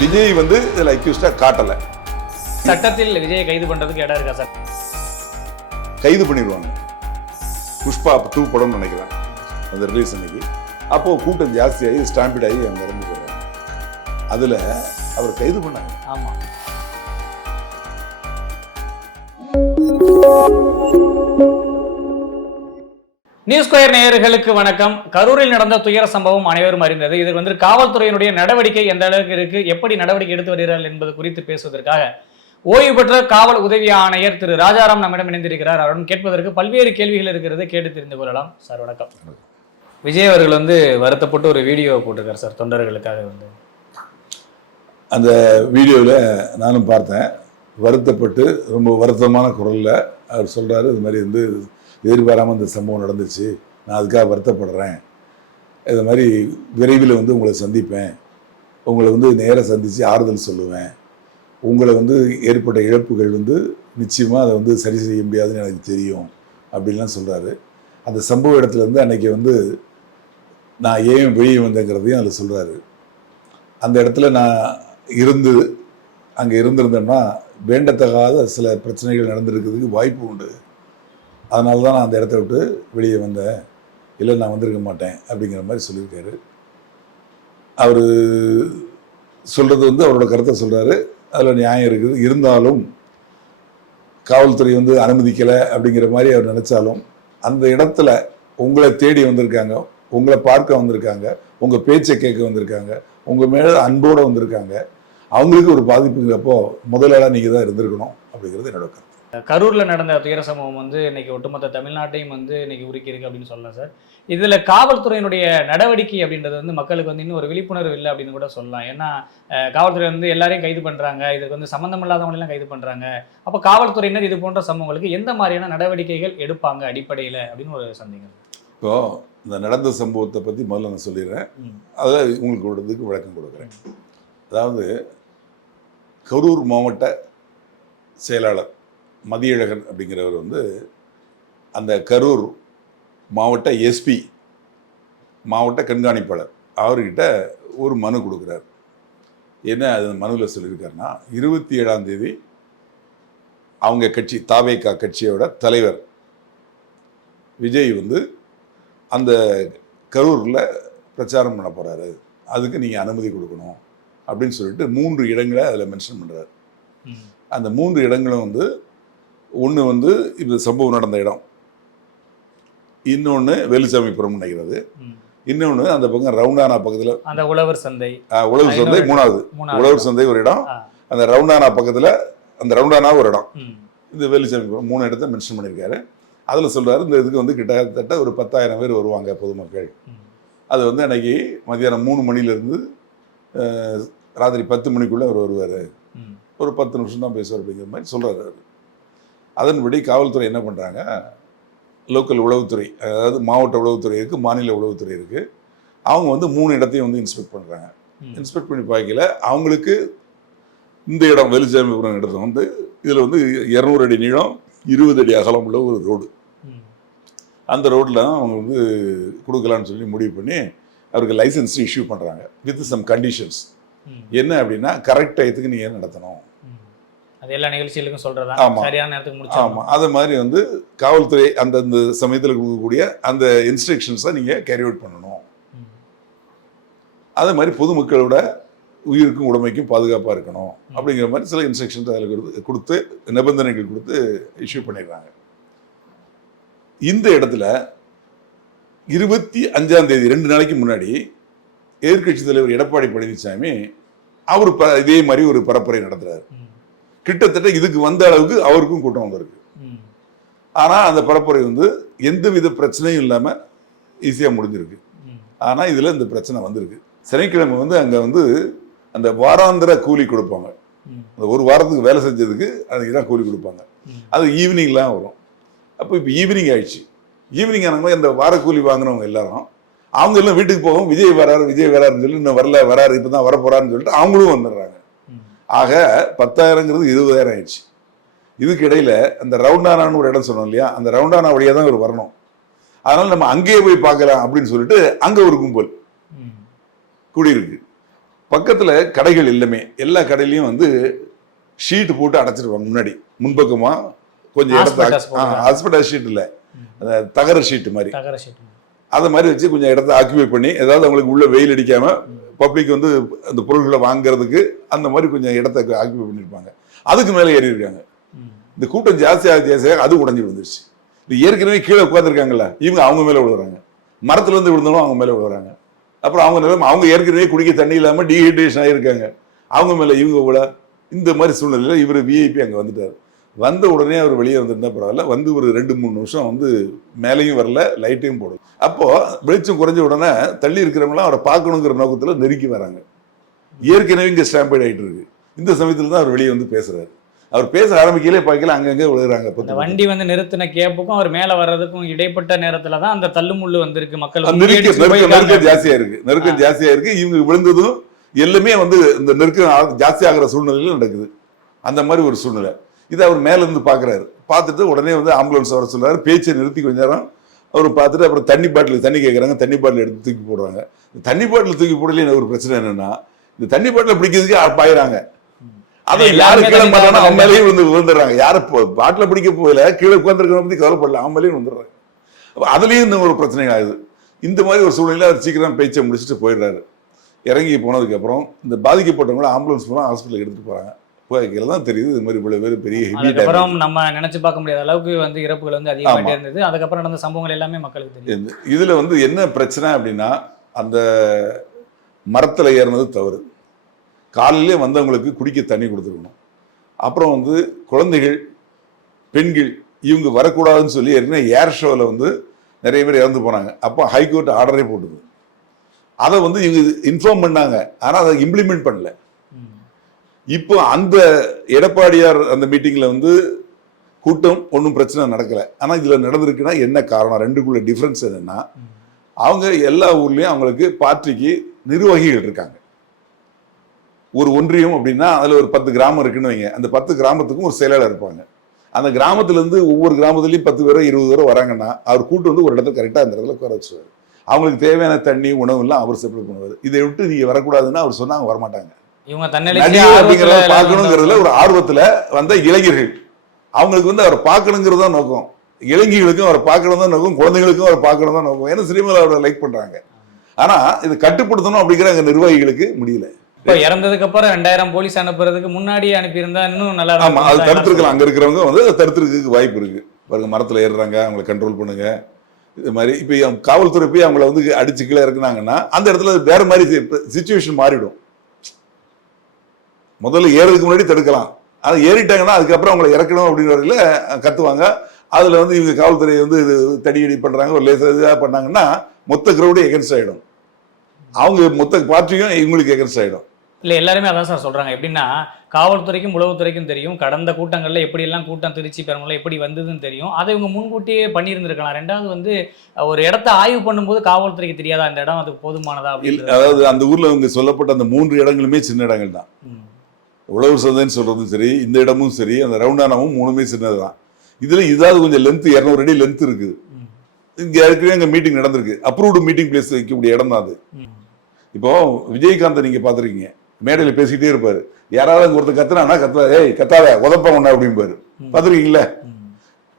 விஜய் வந்து இதில் அக்யூஸ்டா காட்டலை. சட்டத்தில் விஜயை கைது பண்றதுக்கு இடம் இருக்கா சார்? கைது பண்ணிடுவாங்க. புஷ்பா 2 படம்னு நினைக்கிறேன் அந்த ரிலீஸ் அன்னைக்கு. அப்போ கூட்டம் ஜாஸ்தியாகி ஸ்டாம்பிட் ஆகி அவங்க இறந்து போகிறாங்க. அதில் அவர் கைது பண்ணாங்க. ஆமா. நியூஸ் ஸ்கொயர் நேயர்களுக்கு வணக்கம். கரூரில் நடந்த துயர சம்பவம் அனைவரும் அறிந்தது. இதுக்கு வந்து காவல்துறையினுடைய நடவடிக்கை எந்த அளவுக்கு இருக்கு, எப்படி நடவடிக்கை எடுத்து வருகிறார்கள் என்பது குறித்து பேசுவதற்காக ஓய்வு பெற்ற காவல் உதவி ஆணையர் திரு ராஜாராம் நம்மிடம் இணைந்திருக்கிறார். அவருடன் கேட்பதற்கு பல்வேறு கேள்விகள் இருக்கிறது, கேட்டு தெரிந்து கொள்ளலாம். சார் வணக்கம். விஜய் அவர்கள் வந்து வருத்தப்பட்டு ஒரு வீடியோ போட்டிருக்காரு சார் தொண்டர்களுக்காக. வந்து அந்த வீடியோவில் நானும் பார்த்தேன். வருத்தப்பட்டு ரொம்ப வருத்தமான குரலில் அவர் சொல்கிறாரு, இது மாதிரி வந்து எதிர்பாராமல் இந்த சம்பவம் நடந்துச்சு, நான் அதுக்காக வருத்தப்படுறேன், இது மாதிரி விரைவில் வந்து உங்களை சந்திப்பேன், உங்களை வந்து நேராக சந்தித்து ஆறுதல் சொல்லுவேன், உங்களை வந்து ஏற்பட்ட இழப்புகள் வந்து நிச்சயமாக அதை வந்து சரி செய்ய முடியாதுன்னு எனக்கு தெரியும் அப்படின்லாம் சொல்கிறாரு. அந்த சம்பவ இடத்துலேருந்து அன்றைக்கி வந்து நான் ஏன் வெளியே வந்தேங்கிறதையும் அதில் சொல்கிறாரு. அந்த இடத்துல நான் அங்கே இருந்திருந்தேன்னா வேண்டத்தகாத சில பிரச்சனைகள் நடந்திருக்கிறதுக்கு வாய்ப்பு உண்டு, அதனால தான் நான் அந்த இடத்த விட்டு வெளியே வந்தேன், இல்லை நான் வந்திருக்க மாட்டேன் அப்படிங்கிற மாதிரி சொல்லியிருக்காரு. அவர் சொல்கிறது வந்து அவரோட கருத்தை சொல்கிறாரு, அதில் நியாயம் இருக்குது. இருந்தாலும் காவல்துறை வந்து அனுமதிக்கலை அப்படிங்கிற மாதிரி அவர் நினச்சாலும் அந்த இடத்துல உங்களை தேடி வந்திருக்காங்க, உங்களை பார்க்க வந்திருக்காங்க, உங்கள் பேச்சை கேட்க வந்திருக்காங்க, உங்கள் மேலே அன்போடு வந்திருக்காங்க, அவங்களுக்கு ஒரு பாதிப்புங்கிறப்போ முதலாளாக நீங்கள் தான் இருந்திருக்கணும் அப்படிங்கிறது என்னோட கருத்து. கரூர்ல நடந்த துயர சம்பவம் வந்து இன்னைக்கு ஒட்டுமொத்த தமிழ்நாட்டையும் வந்து இன்னைக்கு உருக்கி இருக்கு அப்படின்னு சொல்லலாம் சார். இதுல காவல்துறையினுடைய நடவடிக்கை அப்படின்றது வந்து மக்களுக்கு வந்து இன்னும் ஒரு விழிப்புணர்வு இல்லை அப்படின்னு கூட சொல்லலாம். ஏன்னா காவல்துறை வந்து எல்லாரையும் கைது பண்றாங்க, இதுக்கு வந்து சம்பந்தம் இல்லாதவங்களெல்லாம் கைது பண்றாங்க. அப்போ காவல்துறையினர் இது போன்ற சம்பவங்களுக்கு எந்த மாதிரியான நடவடிக்கைகள் எடுப்பாங்க அடிப்படையில் அப்படின்னு ஒரு சந்தேகம். இப்போ இந்த நடந்த சம்பவத்தை பற்றி முதல்ல நான் சொல்லிடுறேன், அதில் உங்களுக்கு விடுறதுக்கு விளக்கம் கொடுக்குறேன். அதாவது கரூர் மாவட்ட செயலாளர் மதியழகன் அப்படிங்கிறவர் வந்து அந்த கரூர் மாவட்ட எஸ்பி மாவட்ட கண்காணிப்பாளர் அவர்கிட்ட ஒரு மனு கொடுக்குறார். என்ன அது மனுவில் சொல்லியிருக்காருன்னா, 27ஆம் தேதி அவங்க கட்சி தாவேகா கட்சியோட தலைவர் விஜய் வந்து அந்த கரூரில் பிரச்சாரம் பண்ண போகிறாரு, அதுக்கு நீங்கள் அனுமதி கொடுக்கணும் அப்படின்னு சொல்லிட்டு 3 இடங்களை அதில் மென்ஷன் பண்ணுறாரு. அந்த 3 இடங்களும் வந்து ஒன்று வந்து இந்த சம்பவம் நடந்த இடம், இன்னொன்று வேலுசாமிபுரம் நினைக்கிறது, இன்னொன்று அந்த பக்கம் ரவுண்டானா பக்கத்தில் அந்த உழவர் சந்தை 3வது உழவர் சந்தை ஒரு இடம், அந்த ரவுண்டானா பக்கத்தில் அந்த ரவுண்டானா ஒரு இடம், இந்த வேலுசாமிபுரம் 3 இடத்த மென்ஷன் பண்ணியிருக்காரு. அதில் சொல்கிறாரு, இந்த இதுக்கு வந்து கிட்டத்தட்ட ஒரு 10,000 பேர் வருவாங்க பொதுமக்கள். அது வந்து அன்னைக்கு மதியானம் 3 மணிலேருந்து ராத்திரி 10 மணிக்குள்ளே அவர் வருவார், ஒரு 10 நிமிஷம் தான் பேசுவார் அப்படிங்கிற மாதிரி சொல்கிறாரு. அதன்படி காவல்துறை என்ன பண்ணுறாங்க, லோக்கல் உளவுத்துறை, அதாவது மாவட்ட உளவுத்துறை இருக்குது, மாநில உளவுத்துறை இருக்குது, அவங்க வந்து 3 இடத்தையும் வந்து இன்ஸ்பெக்ட் பண்ணுறாங்க. இன்ஸ்பெக்ட் பண்ணி பார்க்கல, அவங்களுக்கு இந்த இடம் வேலுசாமிபுரம் இடத்துல வந்து இதில் வந்து 200 அடி நீளம் 20 அடி அகலம் உள்ள ஒரு ரோடு, அந்த ரோட்டில் தான் அவங்க வந்து கொடுக்கலான்னு சொல்லி முடிவு பண்ணி அவருக்கு லைசன்ஸ் இஷ்யூ பண்ணுறாங்க வித் சம் கண்டிஷன்ஸ். என்ன அப்படின்னா, கரெக்ட் டயத்துக்கு நீங்கள் நடத்தணும், அது எல்லா நிகழ்ச்சிகளுக்கும் சொல்றதா, சரியான நேரத்துக்கு முடிச்சு. ஆமாம், அது மாதிரி வந்து காவல்துறை அந்தந்த சமயத்தில் கொடுக்கக்கூடிய அந்த இன்ஸ்ட்ரக்ஷன்ஸை நீங்கள் கேரி அவுட் பண்ணணும். அதே மாதிரி பொதுமக்களோட உயிருக்கும் உடைமைக்கும் பாதுகாப்பாக இருக்கணும் அப்படிங்கிற மாதிரி சில இன்ஸ்ட்ரக்ஷன்ஸ் அதில் கொடுத்து நிபந்தனைகள் கொடுத்து இஷ்யூ பண்ணிடுறாங்க. இந்த இடத்துல 25ஆம் தேதி 2 நாளைக்கு முன்னாடி எதிர்கட்சி தலைவர் எடப்பாடி பழனிசாமி அவர் இதே மாதிரி ஒரு பரப்புரை நடத்துறாரு. கிட்டத்தட்ட இதுக்கு வந்த அளவுக்கு அவருக்கும் கூட்டம் வந்திருக்கு. ஆனால் அந்த பரப்புரை வந்து எந்தவித பிரச்சனையும் இல்லாமல் ஈஸியாக முடிஞ்சிருக்கு. ஆனால் இதில் இந்த பிரச்சனை வந்திருக்கு. சனிக்கிழமை வந்து அங்கே வந்து அந்த வாராந்திர கூலி கொடுப்பாங்க, அந்த ஒரு வாரத்துக்கு வேலை செஞ்சதுக்கு அதுக்கு தான் கூலி கொடுப்பாங்க, அது ஈவினிங்லாம் வரும். அப்போ இப்போ ஈவினிங் ஆயிடுச்சு. ஈவினிங் ஆனவங்க அந்த வார கூலி வாங்கினவங்க எல்லாரும் அவங்க எல்லாம் வீட்டுக்கு போகவும் விஜய் வராருன்னு சொல்லி இன்னும் வராரு இப்போ தான் வரப்போறாருன்னு சொல்லிட்டு அவங்களும் வந்துடுறாங்க. ஆக 10,000ங்கிறது 20,000 ஆயிடுச்சு. இதுக்கு இடையில அந்த ரவுண்டானான்னு ஒரு இடம் சொன்னோம் இல்லையா, அந்த ரவுண்டானா வழியாக தான் இவர் வரணும். அதனால நம்ம அங்கேயே போய் பார்க்கலாம் அப்படின்னு சொல்லிட்டு அங்கே ஒரு கும்பல் கூடியிருக்கு. பக்கத்துல கடைகள் இல்லமே, எல்லா கடையிலையும் வந்து ஷீட் போட்டு அடைச்சிருவாங்க. முன்னாடி முன்பக்கமா கொஞ்சம் இடத்த ஹாஸ்பிட்டல் ஷீட் இல்லை, அந்த தகர ஷீட் மாதிரி, அதை மாதிரி வச்சு கொஞ்சம் இடத்த ஆக்குபை பண்ணி, ஏதாவது அவங்களுக்கு உள்ள வெயில் அடிக்காம பப்ளிக் வந்து அந்த பொருட்களை வாங்குறதுக்கு அந்த மாதிரி கொஞ்சம் இடத்த ஆக்குபை பண்ணியிருப்பாங்க. அதுக்கு மேலே ஏறி இருக்காங்க. இந்த கூட்டம் ஜாஸ்தியாக ஜாஸ்தியாக அது உடஞ்சி விழுந்துருச்சு. இது ஏற்கனவே கீழே உட்காந்துருக்காங்களா, இவங்க அவங்க மேலே விழுவுறாங்க. மரத்துல இருந்து விழுந்தாலும் அவங்க மேலே விழுவுறாங்க. அப்புறம் அவங்க நிலைமை, அவங்க ஏற்கனவே குடிக்க தண்ணி இல்லாமல் டீஹைட்ரேஷன் ஆகியிருக்காங்க, அவங்க மேலே இவங்க விழ. இந்த மாதிரி சூழ்நிலையில் இவர் விஐபி அங்கே வந்துட்டார். வந்த உடனே அவர் வெளியே வந்திருந்தா பரவாயில்ல, வந்து ஒரு 2-3 நிமிஷம் வந்து மேலேயும் வரல, லைட்டையும் போடல. அப்போ வெளிச்சம் குறைஞ்ச உடனே தள்ளி இருக்கிறவங்களாம் அவரை பார்க்கணுங்கிற நோக்கத்தில் நெருக்கி வராங்க. ஏற்கனவே இங்கே ஸ்டாம்பைட் ஆகிட்டு இருக்கு. இந்த சமயத்தில் தான் அவர் வெளியே வந்து பேசுறாரு. அவர் பேச ஆரம்பிக்கலே பார்க்கல, அங்கங்கே விழுகிறாங்க. வண்டி வந்து நிறுத்தின கேப்புக்கும் அவர் மேலே வர்றதுக்கும் இடைப்பட்ட நேரத்தில் தான் அந்த தள்ளுமுள்ளு வந்திருக்கு. மக்கள் நெருக்கம் ஜாஸ்தியா இருக்கு, நெருக்கம் ஜாஸ்தியா இருக்கு. இவங்க விழுந்ததும் எல்லாமே வந்து இந்த நெருக்கம் ஜாஸ்தி ஆகிற சூழ்நிலையில நடக்குது. அந்த மாதிரி ஒரு சூழ்நிலை. இதை அவர் மேல இருந்து பாக்குறாரு. பார்த்துட்டு உடனே வந்து ஆம்புலன்ஸ் வர சொல்றாரு. பேச்சை நிறுத்தி கொஞ்ச நேரம் அவர் பார்த்துட்டு அப்புறம் தண்ணி பாட்டில் தண்ணி கேட்குறாங்க. தண்ணி பாட்டில் எடுத்து தூக்கி போடுறாங்க. தண்ணி பாட்டில் தூக்கி போடல ஒரு பிரச்சனை என்னன்னா, இந்த தண்ணி பாட்டில் பிடிக்கிறதுக்கு பாயிறாங்க. அதை யாரு கீழே மாட்டானா அவன் மேலேயும் விழுந்துடுறாங்க. யாரு பாட்டில் பிடிக்க போகல, கீழே உட்காந்துருக்கிறத பத்தி கவலைப்படல, அவன் மேலேயும் விழுந்துடுறாங்க. அதுலயும் இந்த ஒரு பிரச்சனை ஆகுது. இந்த மாதிரி ஒரு சூழ்நிலையில அவர் சீக்கிரம் பேச்சை முடிச்சுட்டு போயிடுறாரு. இறங்கி போனதுக்கு அப்புறம் இந்த பாதிக்கப்பட்டவங்கள ஆம்புலன்ஸ் மூலம் ஹாஸ்பிட்டலுக்கு எடுத்துட்டு போறாங்க. தான் தெரியுது இது மாதிரி இவ்வளவு பேர் பெரிய அதுக்கப்புறம் நம்ம நினைச்சு பார்க்க முடியாத அளவுக்கு வந்து இறப்புகள் வந்து அதிகமாகிட்டே இருந்தது. அதுக்கப்புறம் நடந்த சம்பவங்கள் எல்லாமே மக்களுக்கு தெரியும். இதுல வந்து என்ன பிரச்சனை அப்படின்னா, அந்த மரத்துல ஏறினது தவறு. காலையிலே வந்தவங்களுக்கு குடிக்க தண்ணி கொடுத்துருக்கணும். அப்புறம் வந்து குழந்தைகள், பெண்கள் இவங்க வரக்கூடாதுன்னு சொல்லி ஏற்கனவே ஏர் ஷோவில் வந்து நிறைய பேர் இறந்து போனாங்க. அப்போ ஹைகோர்ட் ஆர்டரே போட்டுது. அதை வந்து இவங்க இன்ஃபார்ம் பண்ணாங்க, ஆனால் அதை இம்ப்ளிமெண்ட் பண்ணல. இப்போ அந்த எடப்பாடியார் அந்த மீட்டிங்ல வந்து கூட்டம் ஒன்றும் பிரச்சனை நடக்கல. ஆனா இதுல நடந்திருக்குன்னா என்ன காரணம்? ரெண்டுக்குள்ள டிஃபரன்ஸ் என்னன்னா, அவங்க எல்லா ஊர்லயும் அவங்களுக்கு பார்ட்டிக்கு நிர்வாகிகள் இருக்காங்க. ஒரு ஒன்றியம் அப்படின்னா அதுல ஒரு 10 கிராமம் இருக்குன்னு வைங்க. அந்த 10 கிராமத்துக்கும் ஒரு செயலாளர் இருப்பாங்க. அந்த கிராமத்துல இருந்து ஒவ்வொரு கிராமத்துலயும் 10 பேரோ 20 பேரோ வராங்கன்னா அவர் கூட்டு வந்து ஒரு இடத்துல கரெக்டா அந்த இடத்துல உட்கார வச்சுருவாரு. அவங்களுக்கு தேவையான தண்ணி உணவு எல்லாம் அவர் சப்ளை பண்ணுவார். இதை விட்டு நீங்க வரக்கூடாதுன்னு அவர் சொன்னா அவங்க வரமாட்டாங்க. இவங்க அப்படிங்கிறத பார்க்கணுங்கிறதுல ஒரு ஆர்வத்துல வந்த இளைஞர்கள், அவங்களுக்கு வந்து அவரை பார்க்கணுங்கிறது தான் நோக்கம். இளைஞர்களுக்கும் அவரை பார்க்கணும் தான் நோக்கம், குழந்தைகளுக்கும் அவரை பார்க்கணும் தான் நோக்கம். ஏன்னா சினிமாவில் அவரை லைக் பண்றாங்க. ஆனா இது கட்டுப்படுத்தணும் அப்படிங்கிற அங்க நிர்வாகிகளுக்கு முடியல. இப்போ இறந்ததுக்கு அப்புறம் 2000 போலீஸ் அனுப்புறதுக்கு முன்னாடியே அனுப்பியிருந்தா இன்னும் நல்லா. ஆமா, அது தடுத்துருக்கலாம். அங்க இருக்கிறவங்க வந்து தடுத்துறதுக்கு வாய்ப்பு இருக்கு. பாருங்க, மரத்துல ஏறுறாங்க, அவங்களை கண்ட்ரோல் பண்ணுங்க. இது மாதிரி இப்ப காவல்துறை போய் அவங்கள வந்து அடிச்சு கீழே இறக்குனாங்கன்னா அந்த இடத்துல வேற மாதிரி சிச்சுவேஷன் மாறிடும். முதல்ல ஏறதுக்கு முன்னாடி தடுக்கலாம். அதை ஏறிட்டாங்கன்னா அதுக்கப்புறம் அவங்களை இறக்கணும் அப்படின்னு வரையில கத்துவாங்க. அதுல வந்து இவங்க காவல்துறை வந்து தடியடி பண்றாங்க, ஒரு லேசா இதாக பண்ணாங்கன்னா மொத்த கிரௌடு எகென்ஸ்ட் ஆயிடும். அவங்க மொத்த பார்ட்டியும் இவங்களுக்கு எகென்ஸ்ட் ஆயிடும். இல்லை, எல்லாருமே அதான் சார் சொல்றாங்க. எப்படின்னா, காவல்துறைக்கும் உளவுத்துறைக்கும் தெரியும் கடந்த கூட்டங்களில் எப்படி எல்லாம் கூட்டம் திருச்சி பெருமளவு எப்படி வந்ததுன்னு தெரியும். அதை இவங்க முன்கூட்டியே பண்ணியிருந்திருக்கலாம். ரெண்டாவது வந்து ஒரு இடத்த ஆய்வு பண்ணும்போது காவல்துறைக்கு தெரியாதா இந்த இடம் அதுக்கு போதுமானதா அப்படின்னு. அதாவது அந்த ஊர்ல அவங்க சொல்லப்பட்ட அந்த 3 இடங்களுமே சின்ன இடங்கள் தான். உழவு சந்தைன்னு சொல்றதும் சரி, இந்த இடமும் சரி, அந்த ரவுண்டானாவும் 3மே சின்னது தான். இதுல இதாவது கொஞ்சம் லென்த் 200 அடி லென்த் இருக்குது. இங்க ஏற்கனவே அங்க மீட்டிங் நடந்திருக்கு. அப்ரூவ்டு மீட்டிங் பிளேஸ் வைக்கக்கூடிய இடம் தான் அது. இப்போ விஜயகாந்த் நீங்க பாத்துருக்கீங்க, மேடையில பேசிக்கிட்டே இருப்பாரு. யாராவது அங்க ஒருத்தர் கத்துனா கத்துவா, ஏய் கத்தாத உதப்ப ஒண்ணா அப்படிம்பாரு. பாத்துருக்கீங்களா?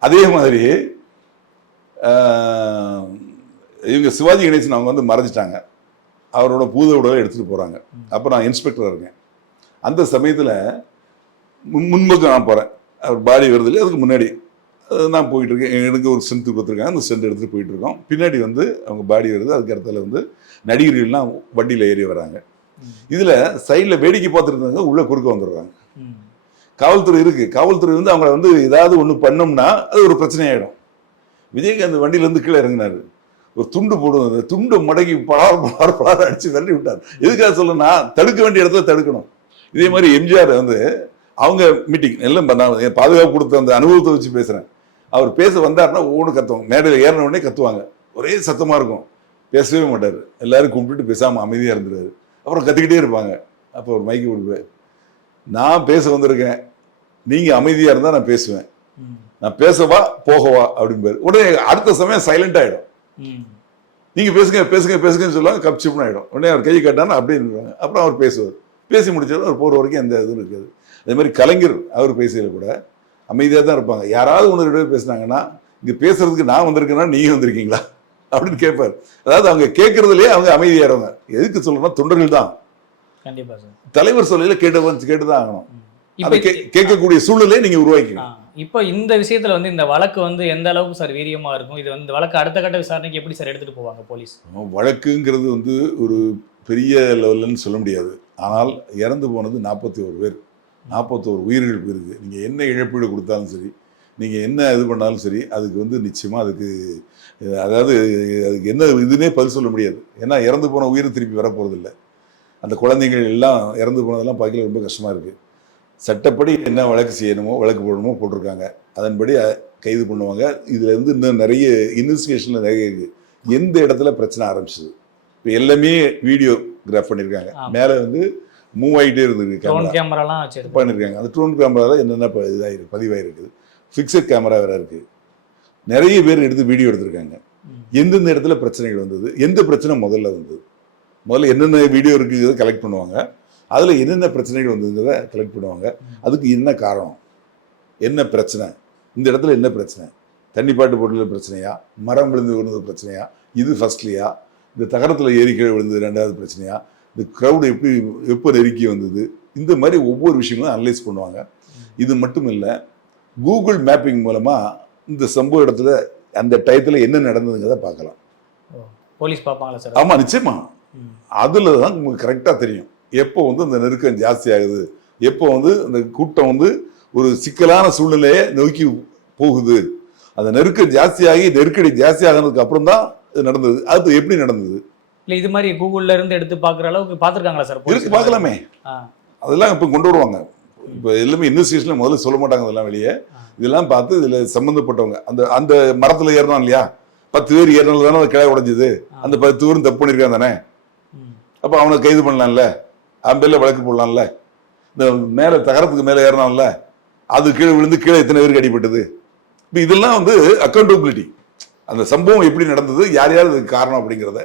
அதே மாதிரி இவங்க சிவாஜி கணேசன் அவங்க வந்து மறைஞ்சிட்டாங்க. அவரோட பூத உடலை எடுத்துட்டு போறாங்க. அப்ப நான் இன்ஸ்பெக்டர் இருக்கேன். அந்த சமயத்துல முன்பக்கம் நான் போறேன். அவர் பாடி வருது இல்லையா, அதுக்கு முன்னாடி நான் போயிட்டு இருக்கேன். எனக்கு ஒரு ஸ்ட்ரென்த் கொடுத்துருக்காங்க, அந்த ஸ்ட்ரென்த் எடுத்துட்டு போயிட்டு இருக்கோம். பின்னாடி வந்து அவங்க பாடி வருது. அதுக்கு இடத்துல வந்து நடிகர்கள்லாம் வண்டியில ஏறி வராங்க. இதுல சைட்ல வேடிக்கை பார்த்துட்டு இருந்தாங்க, உள்ள குறுக்க வந்துடுறாங்க. காவல்துறை இருக்கு. காவல்துறை வந்து அவங்கள வந்து ஏதாவது ஒண்ணு பண்ணோம்னா அது ஒரு பிரச்சனையாயிடும். விஜயகாந்த் வண்டியில இருந்து கீழே இறங்கினாரு. ஒரு துண்டு போடுவது, துண்டு மடக்கி பலார் அடிச்சு தள்ளி விட்டார். எதுக்காக சொல்லணும்னா, தடுக்க வேண்டிய இடத்துல தடுக்கணும். இதே மாதிரி எம்ஜிஆர் வந்து அவங்க மீட்டிங் எல்லாம் பண்ணாங்க. பாதுகாப்பு கொடுத்த அந்த அனுபவத்தை வச்சு பேசுறேன். அவர் பேச வந்தாருன்னா ஒவ்வொன்று கத்துவாங்க. மேடையில் ஏறின உடனே கத்துவாங்க. ஒரே சத்தமா இருக்கும். பேசவே மாட்டாரு. எல்லாரும் கும்பிட்டுட்டு பேசாம அமைதியா இருந்துருவாரு. அப்புறம் கத்திக்கிட்டே இருப்பாங்க. அப்போ ஒரு மைக்கு கொடுப்பேன், நான் பேச வந்திருக்கேன், நீங்க அமைதியா இருந்தா நான் பேசுவேன், நான் பேசவா போகவா அப்படிம்பாரு. உடனே அடுத்த சமயம் சைலண்ட் ஆயிடும். நீங்கள் பேசுங்கன்னு சொல்லுவாங்க, கப்சிப்னு ஆகிடும். உடனே அவர் கையை கட்டானா அப்படின்னு அப்புறம் அவர் பேசுவார். பேசி முடிச்சாலும் அவர் போகிற வரைக்கும் எந்த இதுவும் இருக்காது. அதே மாதிரி கலைஞர் அவர் பேசுகையில் கூட அமைதியாக தான் இருப்பாங்க. யாராவது ஒன்று 2 பேர் பேசுனாங்கன்னா, இங்கே பேசுறதுக்கு நான் வந்திருக்கேன்னா நீங்கள் வந்திருக்கீங்களா அப்படின்னு கேட்பார். அதாவது அவங்க கேட்கறதுலேயே அவங்க அமைதியாகிறவங்க. எதுக்கு சொல்லணும்னா தொண்டர்கள் தான். கண்டிப்பா சார். தலைவர் சொல்லையில கேட்டு தான் ஆகணும். அதை கேட்கக்கூடிய சூழ்நிலையை நீங்க உருவாக்கணும். இப்போ இந்த விஷயத்துல வந்து இந்த வழக்கு வந்து எந்த அளவுக்கு சார் வீரியமா இருக்கும்? இது வந்து வழக்கு அடுத்த கட்ட விசாரணைக்கு எப்படி சார் எடுத்துட்டு போவாங்க போலீஸ்? வழக்குங்கிறது வந்து ஒரு பெரிய லெவல்லன்னு சொல்ல முடியாது. ஆனால் இறந்து போனது 41 பேர், 41 உயிர்கள் போயிருக்கு. நீங்க என்ன இழப்பீடு கொடுத்தாலும் சரி, நீங்க என்ன இது பண்ணாலும் சரி, அதுக்கு வந்து நிச்சயமா அதுக்கு அதாவது அதுக்கு என்ன இதுன்னே பதில் சொல்ல முடியாது. ஏன்னா இறந்து போன உயிர் திருப்பி வரப்போறது இல்லை. அந்த குழந்தைகள் எல்லாம் இறந்து போனதெல்லாம் பார்க்கல ரொம்ப கஷ்டமா இருக்கு. சட்டப்படி என்ன வழக்கு செய்யணுமோ வழக்கு போடணுமோ போட்டிருக்காங்க. அதன்படி கைது பண்ணுவாங்க. இதுல இருந்து இன்னும் நிறைய இன்வெஸ்டிகேஷன்ல நிறைய இருக்கு. எந்த இடத்துல பிரச்சனை ஆரம்பிச்சது, இப்போ எல்லாமே வீடியோகிராஃப் பண்ணியிருக்காங்க. மேலே வந்து மூவ் ஆகிட்டே இருந்திருக்கு, கேமராலாம் பண்ணியிருக்காங்க. அந்த ட்ரோன் கேமராவில் என்னென்ன இதாயிருக்கு, பதிவாயிருக்கு. ஃபிக்ஸட் கேமரா வேற இருக்கு. நிறைய பேர் எடுத்து வீடியோ எடுத்திருக்காங்க. எந்தெந்த இடத்துல பிரச்சனைகள் வந்தது, எந்த பிரச்சனை முதல்ல வந்தது, முதல்ல என்னென்ன வீடியோ இருக்குங்கிறத கலெக்ட் பண்ணுவாங்க. அதில் என்னென்ன பிரச்சனைகள் வந்ததுங்கிறத கலெக்ட் பண்ணுவாங்க. அதுக்கு என்ன காரணம், என்ன பிரச்சனை, இந்த இடத்துல என்ன பிரச்சனை, தண்ணி பாட்டு போட்டுல பிரச்சனையா, மரம் விழுந்து விழுந்தது பிரச்சனையா, இது ஃபர்ஸ்ட்லையா, இந்த தகரத்தில் ஏறி கீழே விழுந்தது 2வது பிரச்சனையா, இந்த க்ரௌடு எப்போ நெருக்கி வந்தது, இந்த மாதிரி ஒவ்வொரு விஷயங்களும் அனலைஸ் பண்ணுவாங்க. இது மட்டும் இல்லை, கூகுள் மேப்பிங் மூலமாக இந்த சம்பவ இடத்துல அந்த டயத்தில் என்ன நடந்ததுங்கிறத பார்க்கலாம். போலீஸ் பார்ப்பாங்களா சார்? ஆமாம், நிச்சயமா. அதில் தான் உங்களுக்கு கரெக்டாக தெரியும் எப்போ வந்து அந்த நெருக்கம் ஜாஸ்தி ஆகுது, எப்போ வந்து அந்த கூட்டம் வந்து ஒரு சிக்கலான சூழ்நிலையை நோக்கி போகுது. அந்த நெருக்கம் ஜாஸ்தியாகி நெருக்கடி ஜாஸ்தி ஆகிறதுக்கு அப்புறம் தான் இது நடந்தது. அது எப்படி நடந்தது? இல்லை இது மாதிரி கூகுளில் இருந்து எடுத்து பார்க்குற அளவுக்கு பார்த்துருக்காங்களா சார்? இருக்கு, பார்க்கலாமே. அதெல்லாம் இப்போ கொண்டு வருவாங்க. இப்போ எல்லாமே இன்வெஸ்டிகேஷனில் முதல்ல சொல்ல மாட்டாங்க அதெல்லாம் வெளியே. இதெல்லாம் பார்த்து இதில் சம்மந்தப்பட்டவங்க அந்த அந்த மரத்தில் ஏறினான் இல்லையா, 10 பேர் ஏறினால தானே கிளை உடைஞ்சது. அந்த 10 பேரும் தப்பு பண்ணியிருக்கான் தானே. அப்போ அவனை கைது பண்ணலாம்ல, அவன் பேரில் வழக்கு போடலாம்ல. இந்த மேலே தகரத்துக்கு மேலே ஏறினான்ல, அது கீழே விழுந்து கீழே எத்தனை பேருக்கு அடிபட்டது. இப்போ இதெல்லாம் வந்து அக்கௌண்டபிலிட்டி. அந்த சம்பவம் எப்படி நடந்தது, யார் யார் இதுக்கு காரணம் அப்படிங்கிறத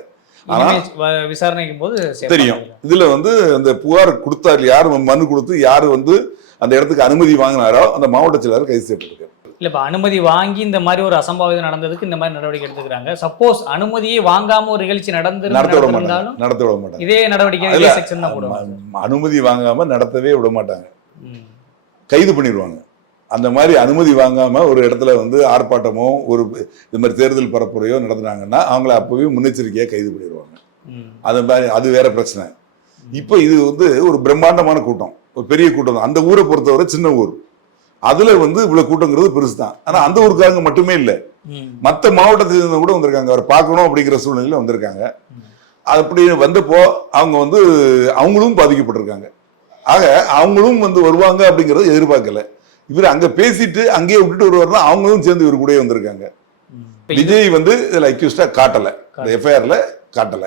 விசாரணைக்கும் போது தெரியும். இதுல வந்து அந்த புகார் கொடுத்தாரு, யார் மனு கொடுத்து யார் வந்து அந்த இடத்துக்கு அனுமதி வாங்கினாரோ அந்த மாவட்ட செயலாளர் கைது செய்யப்பட்டிருக்காரு. இல்ல இப்ப அனுமதி வாங்கி இந்த மாதிரி ஒரு அசம்பாவிதம் நடந்ததுக்கு இந்த மாதிரி நடவடிக்கை எடுத்துக்கிறாங்க. சப்போஸ் அனுமதியை வாங்காம ஒரு நிகழ்ச்சி நடத்த விட மாட்டாங்க. இதே நடவடிக்கை செக்ஷன் தான் போடுவாங்க. அனுமதி வாங்காம நடத்தவே விட மாட்டாங்க, கைது பண்ணிடுவாங்க. அந்த மாதிரி அனுமதி வாங்காம ஒரு இடத்துல வந்து ஆர்ப்பாட்டமோ ஒரு இது மாதிரி தேர்தல் பரப்புரையோ நடத்துனாங்கன்னா அவங்கள அப்பவே முன்னெச்சரிக்கையா கைது பண்ணிடுவாங்க. அது மாதிரி அது வேற பிரச்சனை. இப்போ இது வந்து ஒரு பிரம்மாண்டமான கூட்டம், ஒரு பெரிய கூட்டம். அந்த ஊரை பொறுத்தவரை சின்ன ஊர், அதுல வந்து இவ்வளவு கூட்டங்கிறது பெருசு தான். ஆனா அந்த ஊருக்காரங்க மட்டுமே இல்லை, மற்ற மாவட்டத்தில் இருந்து கூட வந்திருக்காங்க. அவர் பார்க்கணும் அப்படிங்கிற சூழ்நிலையில வந்திருக்காங்க. அப்படி வந்தப்போ அவங்க வந்து அவங்களும் பாதிக்கப்பட்டிருக்காங்க. ஆக அவங்களும் வந்து வருவாங்க அப்படிங்கறத எதிர்பார்க்கல. இவர் அங்க பேசிட்டு அங்கேயே விட்டுட்டு வருவார்னா அவங்களும் சேர்ந்து இவர் கூட வந்திருக்காங்க. விஜய் வந்து இதுல அக்யூஸ்டா காட்டல, எஃப்ஐஆர்ல காட்டல.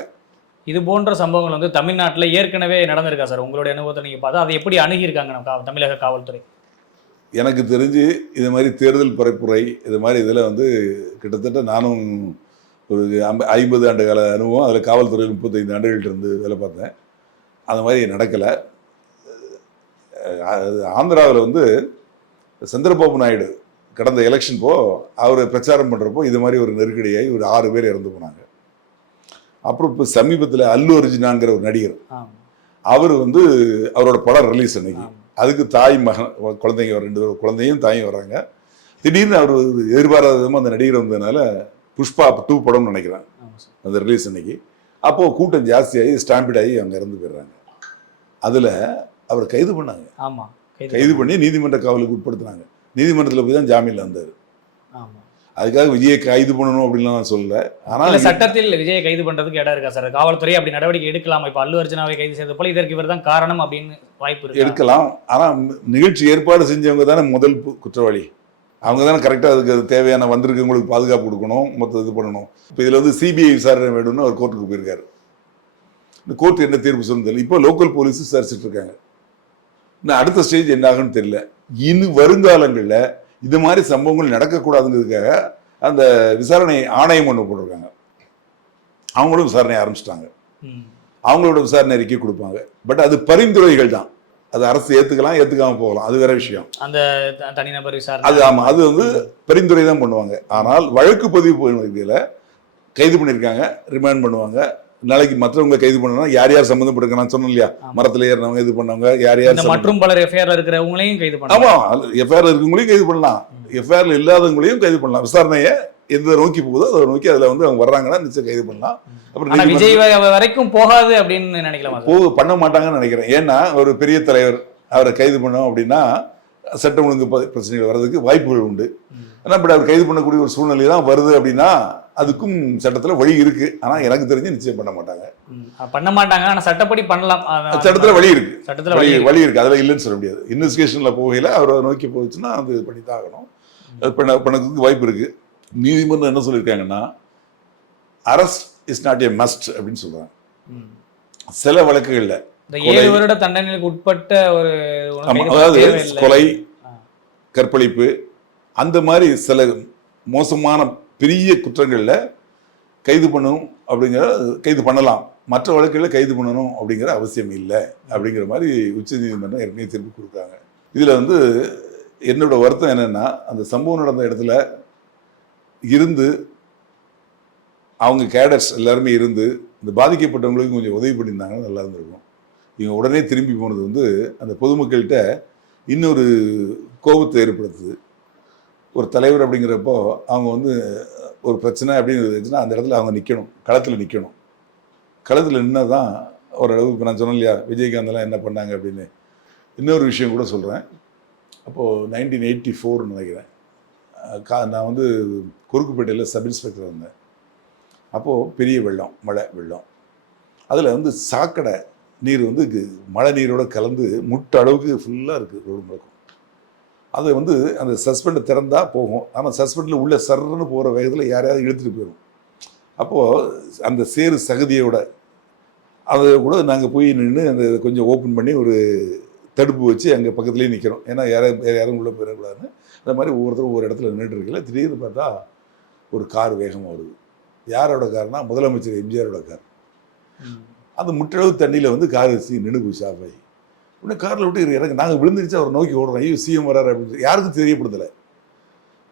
இது போன்ற சம்பவங்கள் வந்து தமிழ்நாட்டுல ஏற்கனவே நடந்திருக்கா சார்? உங்களுடைய அனுபவத்தை நீங்க பார்த்தா அதை எப்படி அணுகியிருக்காங்க நம்ம தமிழக காவல்துறை? எனக்கு தெரிஞ்சு இது மாதிரி தேர்தல் பரப்புரை இது மாதிரி இதில் வந்து கிட்டத்தட்ட நானும் ஒரு 50 ஆண்டு கால அனுபவம். அதில் காவல்துறையில் 35 ஆண்டுகள்ட்ட இருந்து வேலை பார்த்தேன். அது மாதிரி நடக்கலை. ஆந்திராவில் வந்து சந்திரபாபு நாயுடு கடந்த எலெக்ஷன் அவர் பிரச்சாரம் பண்ணுறப்போ இது மாதிரி ஒரு நெருக்கடியாகி ஒரு 6 பேர் இறந்து போனாங்க. அப்புறம் இப்போ சமீபத்தில் அல்லு அர்ஜுனாங்கிற ஒரு நடிகர், அவர் வந்து அவரோட படம் ரிலீஸ் அன்னைக்கு, அதுக்கு தாய் மகன் குழந்தைங்க 2 குழந்தையும் தாயும் வர்றாங்க. திடீர்னு அவர் எதிர்பாராத விதமாக அந்த நடிகர் வந்ததுனால புஷ்பா 2 படம்னு நினைக்கிறேன் அந்த ரிலீஸ் அன்னைக்கு. அப்போது கூட்டம் ஜாஸ்தியாகி ஸ்டாம்பிட் ஆகி அவங்க இறந்து போயிடுறாங்க. அதில் அவர் கைது பண்ணாங்க. ஆமாம், கைது பண்ணி நீதிமன்ற காவலுக்கு உட்படுத்தினாங்க. நீதிமன்றத்தில் போய் தான் ஜாமீனில் வந்தார். அதுக்காக விஜயை கைது பண்ணணும் அப்படின்லாம் நான் சொல்லல. ஆனால் சட்டத்தில் விஜயை கைது பண்றதுக்கு இடம் இருக்கா சார்? காவல்துறை அப்படி நடவடிக்கை எடுக்கலாம். இப்போ அல்லு அர்ஜுனாவை கைது செய்த போல இதற்கு இவர் தான் காரணம் அப்படின்னு வாய்ப்பு இருக்கு, எடுக்கலாம். ஆனால் நிகழ்ச்சி ஏற்பாடு செஞ்சவங்க தானே முதல் குற்றவாளி. அவங்க தானே கரெக்டாக அதுக்கு தேவையான வந்திருக்கவங்களுக்கு பாதுகாப்பு கொடுக்கணும், மொத்தம் இது பண்ணணும். இப்போ இதில் வந்து சிபிஐ விசாரணை வேணும்னு அவர் கோர்ட்டுக்கு போயிருக்காரு. இந்த கோர்ட்டு என்ன தீர்ப்பு சொல்லுன்னு தெரியல. இப்போ லோக்கல் போலீஸும் விசாரிச்சுட்டு இருக்காங்க. இன்னும் அடுத்த ஸ்டேஜ் என்ன ஆகுன்னு தெரியல. இன்னும் வருங்காலங்களில் இது மாதிரி சம்பவங்கள் நடக்கக்கூடாதுங்கிறதுக்காக அந்த விசாரணை ஆணையம் ஒன்று போட்டிருக்காங்க. அவங்களும் விசாரணை ஆரம்பிச்சிட்டாங்க. ம். அவங்களோட விசாரணை அறிக்கை கொடுப்பாங்க. பட் அது பரிந்துரைகள் தான். அது அரசு ஏத்துக்கலாம், ஏத்துக்காம போகலாம், அது வேற விஷயம். அந்த தனிநபர் விசாரணை அது ஆமா, அது வந்து பரிந்துரை தான் பண்ணுவாங்க. ஆனால் வழக்கு பதிவு பண்ணுவதில் கைது பண்ணியிருக்காங்க, ரிமாண்ட் பண்ணுவாங்க. நாளைக்கு மற்றவங்களை கைது பண்ணா யார் யார் சம்மந்தப்பட்டிருக்க, நான் சொன்னேன் இல்லையா, மரத்துல ஏறினவங்க இது பண்ணவங்க யார் யார், மற்றும் பலர் எஃப்ஐஆர்ல இருக்கிறவங்களையும் கைது பண்ணலாம். ஆமா, எஃப்ஐஆர் இருக்கவங்களையும் கைது பண்ணலாம், எஃப்ஐஆர்ல இல்லாதவங்களையும் கைது பண்ணலாம். விசாரணையை எந்த நோக்கி போகுதோ அதை நோக்கி அதுல வந்து அவங்க வர்றாங்கன்னா நிச்சயம் கைது பண்ணலாம். அப்புறம் விஜய் வரைக்கும் போகாது அப்படின்னு நினைக்கலாம். பண்ண மாட்டாங்கன்னு நினைக்கிறேன். ஏன்னா ஒரு பெரிய தலைவர் அவரை கைது பண்ணோம் அப்படின்னா சட்டம் ஒழுங்கு பிரச்சனைகள் வர்றதுக்கு வாய்ப்புகள் உண்டு. ஆனால் பட் அவர் கைது பண்ணக்கூடிய ஒரு சூழ்நிலை தான் வருது அப்படின்னா அதுக்கும் சட்டத்தில் வழி இருக்கு. ஆனால் எனக்கு தெரிஞ்சு நிச்சயம் பண்ண மாட்டாங்க. ஆனால் சட்டப்படி பண்ணலாம். சட்டத்தில் வழி இருக்கு, சட்டத்தில் வழி இருக்கு, அதில் இல்லைன்னு சொல்ல முடியாது. இன்வெஸ்டிகேஷனில் போகையில் அவரை நோக்கி போச்சுன்னா அது பண்ணி தான் ஆகணும். அது பண்ணதுக்கு வாய்ப்பு இருக்கு. நீதிமன்றம் என்ன சொல்லியிருக்காங்கன்னா arrest is not a must அப்படின்னு சொல்றாங்க. சில வழக்குகள்ல 7 வருட தண்டனைக்கு உட்பட்ட ஒரு, அதாவது கொலை, கற்பழிப்பு, அந்த மாதிரி சில மோசமான பெரிய குற்றங்கள்ல கைது பண்ணணும் அப்படிங்கிற, கைது பண்ணலாம், மற்ற வழக்குகளில் கைது பண்ணணும் அப்படிங்கிற அவசியம் இல்லை அப்படிங்கிற மாதிரி உச்ச நீதிமன்றம் ஏற்கனவே திருப்பி கொடுத்தாங்க. இதுல வந்து என்னோட வருத்தம் என்னன்னா, அந்த சம்பவம் நடந்த இடத்துல இருந்து அவங்க கேடர்ஸ் எல்லாருமே இருந்து இந்த பாதிக்கப்பட்டவங்களுக்கு கொஞ்சம் உதவி பண்ணியிருந்தாங்கன்னா நல்லா இருந்திருக்கும். இவங்க உடனே திரும்பி போனது வந்து அந்த பொதுமக்கள்கிட்ட இன்னொரு கோபத்தை ஏற்படுத்துது. ஒரு தலைவர் அப்படிங்கிறப்போ அவங்க வந்து ஒரு பிரச்சனை அப்படின்னு இருந்துச்சுன்னா அந்த இடத்துல அவங்க நிற்கணும், களத்தில் நிற்கணும். களத்தில் நின்னா தான் ஓரளவு. இப்போ நான் சொன்னேன் இல்லையா விஜயகாந்தெல்லாம் என்ன பண்ணாங்க அப்படின்னு. இன்னொரு விஷயம் கூட சொல்கிறேன். அப்போது 1984 நினைக்கிறேன், நான் வந்து குறுக்குப்பேட்டையில் சப் இன்ஸ்பெக்டர் வந்தேன். அப்போது பெரிய வெள்ளம், மழை வெள்ளம். அதில் வந்து சாக்கடை நீர் வந்து மழை நீரோட கலந்து முட்ட அளவுக்கு ஃபுல்லாக இருக்குது ரோடு முழுக்கும். அதை வந்து அந்த சஸ்பெண்டை திறந்தா போகும், ஆனால் சஸ்பெண்டில் உள்ள சர்ன்னு போகிற வேகத்தில் யாரையாவது இழுத்துட்டு போயிடும். அப்போது அந்த சேறு சகதியோட அதை கூட நாங்கள் போய் நின்று அந்த கொஞ்சம் ஓப்பன் பண்ணி ஒரு தடுப்பு வச்சு அங்கே பக்கத்துலேயே நிற்கிறோம். ஏன்னா யாரும் உள்ளே போயிடக்கூடாதுன்னு. அந்த மாதிரி ஒவ்வொருத்தரும் ஒவ்வொரு இடத்துல நின்றுட்டு இருக்கல. திடீர்னு பார்த்தா ஒரு கார் வேகமாக வருது. யாரோட கார்னா முதலமைச்சர் எம்ஜிஆரோட கார். அந்த முற்றளவு தண்ணியில் வந்து கார் வச்சு நின்று போய் ஸ்டாப் ஆகி உடனே காரில் விட்டு இறங்க நாங்கள் விழுந்துருச்சு. அவரை நோக்கி ஓடுறோம், ஐயோ சிஎம் வராரு அப்படின்னு யாருக்கும் தெரியப்படுத்தலை.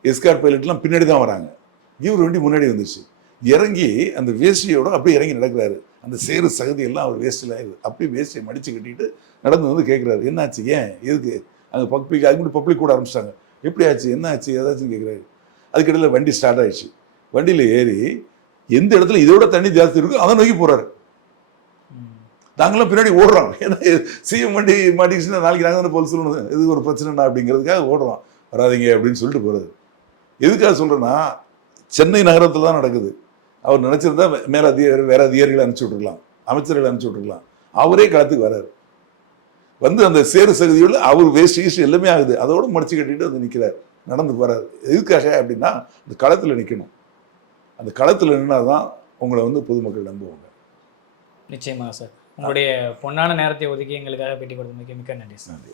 எஸ்கார்ட் பைலட்லாம் பின்னாடி தான் வராங்க, இவர் வண்டி முன்னாடி வந்துச்சு. இறங்கி அந்த வேஷ்டியோட அப்படியே இறங்கி நடக்கிறாரு. அந்த சேறு சகதியெல்லாம் அவர் வேஸ்டில் அப்படியே வேஷ்டியை மடித்து கட்டிட்டு நடந்து வந்து கேட்குறாரு, என்னாச்சு, ஏன், எதுக்கு? அங்கே பப்ளிக் அதுக்கு முன்னாடி பப்ளிக் கூட ஆரம்பிச்சிட்டாங்க. எப்படி ஆச்சு, என்ன ஆச்சு, ஏதாச்சும் கேட்குறாரு. அதுக்கிடையில் வண்டி ஸ்டார்ட் ஆயிடுச்சு. வண்டியில் ஏறி எந்த இடத்துல இதோட தண்ணி ஜாஸ்தி இருக்கும் அதை நோக்கி போகிறாரு. நாங்களாம் பின்னாடி ஓடுறோம். ஏன்னா சிஎம் வண்டி மாட்டிக்கிச்சுன்னா நாளைக்கு நாங்கள் வந்து போல் சொல்லணும், இது ஒரு பிரச்சனைனா அப்படிங்கிறதுக்காக ஓடுறோம். வராதிங்க அப்படின்னு சொல்லிட்டு போகிறது. எதுக்காக சொல்கிறேன்னா சென்னை நகரத்தில் தான் நடக்குது. அவர் நினச்சிருந்தா மேலே வேற அதிகாரிகளை அனுப்பிச்சி விட்ருக்கலாம், அமைச்சர்களை அனுப்பிச்சி விட்ருக்கலாம். அவரே களத்துக்கு வராரு. வந்து அந்த சேறு சகதியோட அவர் வேஸ்ட் ஈஸ்ட் எல்லாமே ஆகுது, அதோட மடிச்சு கட்டிட்டு வந்து நிற்கிறார், நடந்து போகிறார். எதுக்காக அப்படின்னா அந்த களத்தில் நிற்கணும். அந்த களத்தில் நின்னா தான் உங்களை வந்து பொதுமக்கள் நம்புவாங்க. நிச்சயமாக சார். உங்களுடைய பொன்னான நேரத்தை ஒதுக்கி எங்களுக்காக பேட்டி கொடுத்தமைக்கு மிக்க நன்றி சார்.